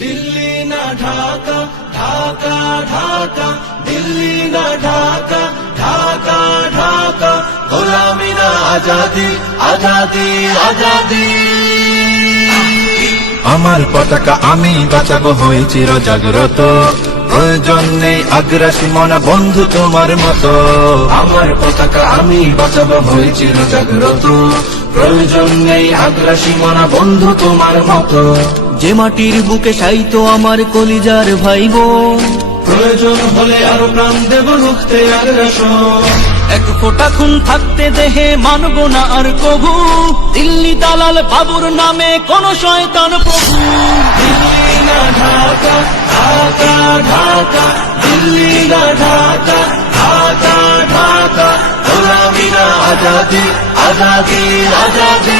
দিল্লি না ঢাকা ঢাকা ঢাকা দিল্লি না ঢাকা ঢাকা ঢাকা গোলামি না আজাদি আজাদি আজাদি আমার পতাকা আমি বাঁচাবো হয়ে চির জাগ্রত প্রয়োজন নেই আগ্রাসী মনা বন্ধু তোমার মতো আমার পতাকা আমি বাঁচাবো হয়ে চির জাগ্রত প্রয়োজন নেই আগ্রাসী মনা বন্ধু তোমার মতো যে মাটির বুকে সাইতো আমার কলিজার ভাই প্রয়োজন হলে আরও প্রাণ দেব রুখতে এক ফোটা খুন থাকতে দেহে মানব না আর কভু। দিল্লি দালাল বাবুর নামে কোন শয়তান প্রভু। দিল্লি না ঢাকা ঢাকা ঢাকা। দিল্লি না ঢাকা ঢাকা ঢাকা। গোলামি না আজাদি আজাদি আজাদি।